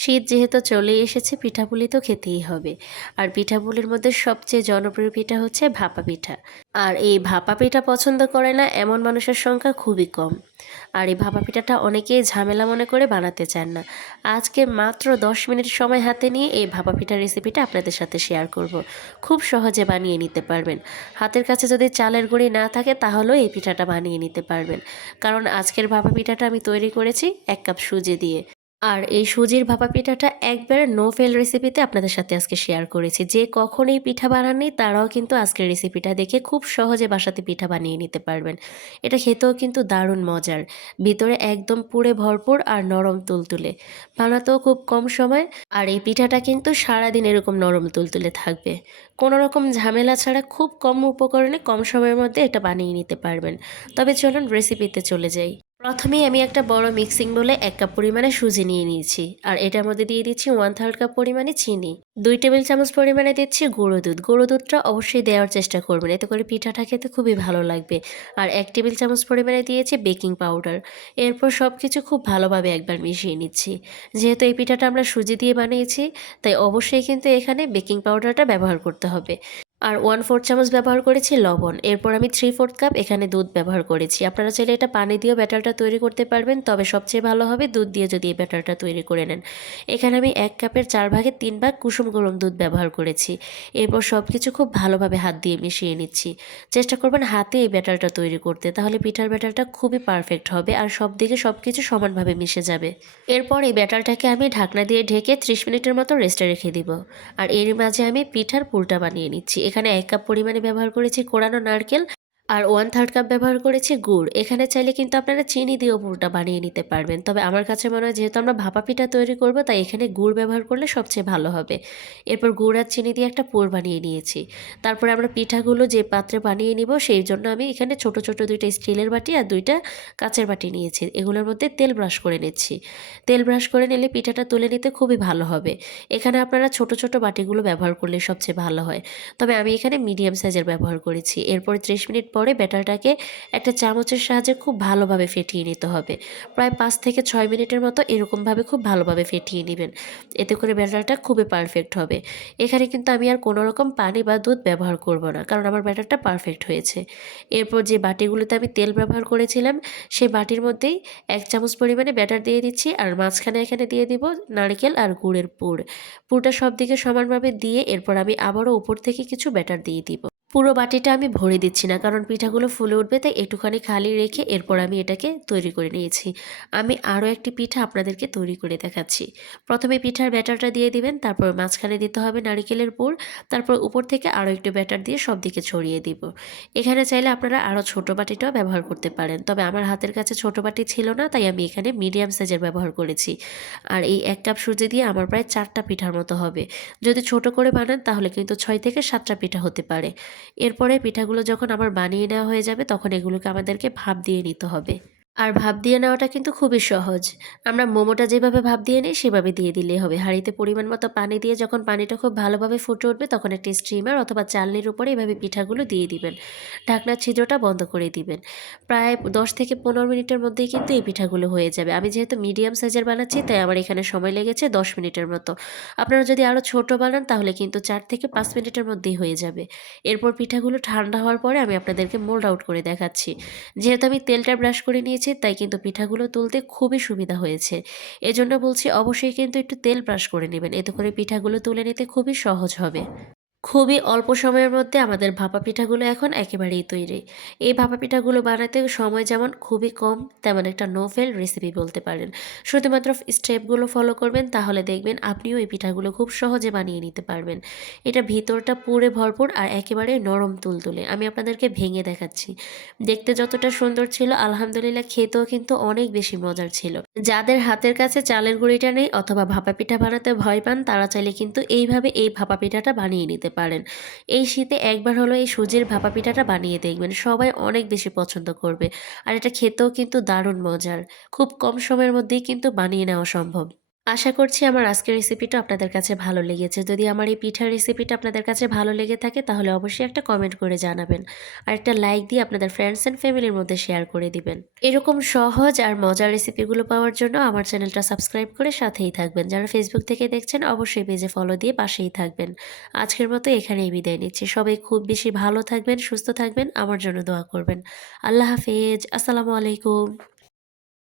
শীত যেহেতু চলে এসেছে, পিঠাপুলি তো খেতেই হবে। আর পিঠাপুলির মধ্যে সবচেয়ে জনপ্রিয় পিঠা হচ্ছে ভাপা পিঠা। আর এই ভাপা পিঠা পছন্দ করে না, এমন মানুষের সংখ্যা খুবই কম। আর এই ভাপা পিঠাটা অনেকেই ঝামেলা মনে করে বানাতে চান না। আজকে মাত্র দশ মিনিট সময় হাতে নিয়ে এই ভাপা পিঠার রেসিপিটা আপনাদের সাথে শেয়ার করব। খুব সহজে বানিয়ে নিতে পারবেন। হাতের কাছে যদি চালের গুঁড়ি না থাকে, তাহলেও এই পিঠাটা বানিয়ে নিতে পারবেন। কারণ আজকের ভাপা পিঠাটা আমি তৈরি করেছি এক কাপ সুজি দিয়ে। আর এই সুজির ভাপা পিঠাটা একবার নো ফেল রেসিপিতে আপনাদের সাথে আজকে শেয়ার করেছি। যে কখন এই পিঠা বানাননি, তারাও কিন্তু আজকের রেসিপিটা দেখে খুব সহজে বাসাতে পিঠা বানিয়ে নিতে পারবেন। এটা খেতেও কিন্তু দারুণ মজার। ভিতরে একদম পুরে ভরপুর আর নরম তুলতুলে। বানাতেও খুব কম সময় আর এই পিঠাটা কিন্তু সারাদিন এরকম নরম তুলতুলে থাকবে। কোনো রকম ঝামেলা ছাড়া খুব কম উপকরণে কম সময়ের মধ্যে এটা বানিয়ে নিতে পারবেন। তবে চলুন রেসিপিতে চলে যাই। প্রথমেই আমি একটা বড় মিক্সিং বলে এক কাপ পরিমাণে সুজি নিয়ে নিয়েছি, আর এটার মধ্যে দিয়ে দিচ্ছি ওয়ান থার্ড কাপ পরিমাণে চিনি। দুই টেবিল চামচ পরিমাণে দিচ্ছি গুঁড়ো দুধ। গুঁড়ো দুধটা অবশ্যই দেওয়ার চেষ্টা করবেন, এতে করে পিঠাটা খেতে খুবই ভালো লাগবে। আর এক টেবিল চামচ পরিমাণে দিয়েছি বেকিং পাউডার এরপর সব কিছু খুব ভালোভাবে একবার মিশিয়ে নিচ্ছি। যেহেতু এই পিঠাটা আমরা সুজি দিয়ে বানিয়েছি, তাই অবশ্যই কিন্তু এখানে বেকিং পাউডারটা ব্যবহার করতে হবে। আর ওয়ান ফোর্থ চামচ ব্যবহার করেছি লবণ, এরপর আমি থ্রি ফোর্থ কাপ এখানে দুধ ব্যবহার করেছি। আপনারা চাইলে এটা পানি দিয়েও ব্যাটারটা তৈরি করতে পারবেন, তবে সবচেয়ে ভালো হবে দুধ দিয়ে যদি এই ব্যাটারটা তৈরি করে নেন। এখানে আমি এক কাপের চার ভাগের তিন ভাগ কুসুম গরম দুধ ব্যবহার করেছি। এরপর সব কিছু খুব ভালোভাবে হাত দিয়ে মিশিয়ে নিচ্ছি। চেষ্টা করবেন হাতে এই ব্যাটারটা তৈরি করতে, তাহলে পিঠার ব্যাটারটা খুবই পারফেক্ট হবে আর সব দিকে সব কিছু সমানভাবে মিশে যাবে। এরপর এই ব্যাটারটাকে আমি ঢাকনা দিয়ে ঢেকে ত্রিশ মিনিটের মতো রেস্টে রেখে দিব। আর এর মাঝে আমি পিঠার পুরটা বানিয়ে নিচ্ছি। এখানে এক কাপ পরিমাণে ব্যবহার করেছি কোরানো নারকেল। আর ওয়ান থার্ড কাপ ব্যবহার করেছি গুড়। এখানে চাইলে কিন্তু আপনারা চিনি দিয়েও পুরোটা বানিয়ে নিতে পারবেন। তবে আমার কাছে মনে হয় যেহেতু আমরা ভাপা পিঠা তৈরি করব, তাই এখানে গুড় ব্যবহার করলে সবচেয়ে ভালো হবে। এরপর গুড় আর চিনি দিয়ে একটা পুর বানিয়ে নিয়েছি। তারপরে আমরা পিঠাগুলো যে পাত্রে বানিয়ে নিব, সেই জন্য আমি এখানে ছোট ছোট দুইটা স্টিলের বাটি আর দুইটা কাচের বাটি নিয়েছি। এগুলোর মধ্যে তেল ব্রাশ করে নিচ্ছি। তেল ব্রাশ করে নিলে পিঠাটা তুলে নিতে খুবই ভালো হবে। এখানে আপনারা ছোট ছোট বাটিগুলো ব্যবহার করলে সবচেয়ে ভালো হয়। তবে আমি এখানে মিডিয়াম সাইজের ব্যবহার করেছি। এরপর ত্রিশ মিনিট পরে ব্যাটারটাকে একটা চামচের সাহায্যে খুব ভালোভাবে ফেটিয়ে নিতে হবে। প্রায় পাঁচ থেকে ছয় মিনিটের মতো এরকমভাবে খুব ভালোভাবে ফেটিয়ে নেবেন। এতে করে ব্যাটারটা খুবই পারফেক্ট হবে। এখানে কিন্তু আমি আর কোনো রকম পানি বা দুধ ব্যবহার করব না, কারণ আমার ব্যাটারটা পারফেক্ট হয়েছে। এরপর যে বাটিগুলোতে আমি তেল ব্যবহার করেছিলাম, সেই বাটির মধ্যেই এক চামচ পরিমাণে ব্যাটার দিয়ে দিচ্ছি আর মাঝখানে এখানে দিয়ে দিব নারকেল আর গুড়ের পুর। পুরটা সব দিকে সমানভাবে দিয়ে এরপর আমি আবারও উপর থেকে কিছু ব্যাটার দিয়ে দিব। পুরো বাটিটা আমি ভরে দিচ্ছি না, কারণ পিঠাগুলো ফুলে উঠবে, তাই একটুখানি খালি রেখে এরপর আমি এটাকে তৈরি করে নিয়েছি। আমি আরও একটি পিঠা আপনাদেরকে তৈরি করে দেখাচ্ছি। প্রথমে পিঠার ব্যাটারটা দিয়ে দিবেন, তারপর মাঝখানে দিতে হবে নারিকেলের পুর, তারপর উপর থেকে আরও একটু ব্যাটার দিয়ে সব দিকে ছড়িয়ে দিব। এখানে চাইলে আপনারা আরও ছোটো বাটিটাও ব্যবহার করতে পারেন, তবে আমার হাতের কাছে ছোটো বাটি ছিল না, তাই আমি এখানে মিডিয়াম সাইজের ব্যবহার করেছি। আর এই এক কাপ সুজি দিয়ে আমার প্রায় চারটা পিঠার মতো হবে। যদি ছোট করে বানান, তাহলে কিন্তু ছয় থেকে সাতটা পিঠা হতে পারে। এরপরে পিঠাগুলো যখন আবার বানিয়ে নেওয়া হয়ে যাবে, তখন এগুলোকে আমাদেরকে ভাপ দিয়ে নিতে হবে। আর ভাপ দিয়ে নেওয়াটা কিন্তু খুবই সহজ। আমরা মোমোটা যেভাবে ভাপ দিয়ে নিই, সেভাবে দিয়ে দিলেই হবে। হাঁড়িতে পরিমাণ মতো পানি দিয়ে যখন পানিটা খুব ভালোভাবে ফুটে উঠবে, তখন একটি স্টিমার অথবা চালনির উপরে এভাবে পিঠাগুলো দিয়ে দিবেন। ঢাকনার ছিদ্রটা বন্ধ করে দিবেন। প্রায় দশ থেকে পনেরো মিনিটের মধ্যেই কিন্তু এই পিঠাগুলো হয়ে যাবে। আমি যেহেতু মিডিয়াম সাইজের বানাচ্ছি, তাই আমার এখানে সময় লেগেছে দশ মিনিটের মতো। আপনারা যদি আরও ছোট বানান, তাহলে কিন্তু চার থেকে পাঁচ মিনিটের মধ্যেই হয়ে যাবে। এরপর পিঠাগুলো ঠান্ডা হওয়ার পরে আমি আপনাদেরকে মোল্ড আউট করে দেখাচ্ছি। যেহেতু আমি তেলটা ব্রাশ করে নিয়েছি তাই কিন্তু পিঠাগুলো তুলতে খুবই সুবিধা হয়েছে। এজন্য বলছি, অবশ্যই কিন্তু একটু তেল ব্রাশ করে নেবেন। এতে করে পিঠাগুলো তুলে নিতে খুবই সহজ হবে। খুবই অল্প সময়ের মধ্যে আমাদের ভাপা পিঠাগুলো এখন একেবারেই তৈরি। এই ভাপা পিঠাগুলো বানাতে সময় যেমন খুবই কম, তেমন একটা নো ফেল রেসিপি বলতে পারেন। শুধুমাত্র স্টেপগুলো ফলো করবেন, তাহলে দেখবেন আপনিও এই পিঠাগুলো খুব সহজে বানিয়ে নিতে পারবেন। এটা ভিতরটা পুরে ভরপুর আর একেবারে নরম তুলতুলে। আমি আপনাদেরকে ভেঙে দেখাচ্ছি। দেখতে যতটা সুন্দর ছিল, আলহামদুলিল্লাহ খেতেও কিন্তু অনেক বেশি মজার ছিল। যাদের হাতের কাছে চালের গুঁড়িটা নেই অথবা ভাপা পিঠা বানাতে ভয় পান, তারা চাইলে কিন্তু এইভাবে এই ভাপা পিঠাটা বানিয়ে নিতে পারেন। এই শীতে একবার হলো এই সুজির ভাপা পিঠাটা বানিয়ে দেখবেন। সবাই অনেক বেশি পছন্দ করবে। আর এটা খেতেও কিন্তু দারুণ মজার। খুব কম সময়ের মধ্যেই কিন্তু বানিয়ে নেওয়া সম্ভব। আশা করছি আমার আজকের রেসিপিটা আপনাদের কাছে ভালো লেগেছে। যদি আমার এই পিঠার রেসিপিটা আপনাদের কাছে ভালো লেগে থাকে, তাহলে অবশ্যই একটা কমেন্ট করে জানাবেন। আর একটা লাইক দিয়ে আপনাদের ফ্রেন্ডস অ্যান্ড ফ্যামিলির মধ্যে শেয়ার করে দিবেন। এরকম সহজ আর মজার রেসিপিগুলো পাওয়ার জন্য আমার চ্যানেলটা সাবস্ক্রাইব করে সাথেই থাকবেন। যারা ফেসবুক থেকে দেখছেন, অবশ্যই পেজে ফলো দিয়ে পাশেই থাকবেন। আজকের মতো এখানেই বিদায় নিচ্ছি। সবাই খুব বেশি ভালো থাকবেন, সুস্থ থাকবেন। আমার জন্য দোয়া করবেন। আল্লাহ হাফেজ। আসসালামু আলাইকুম।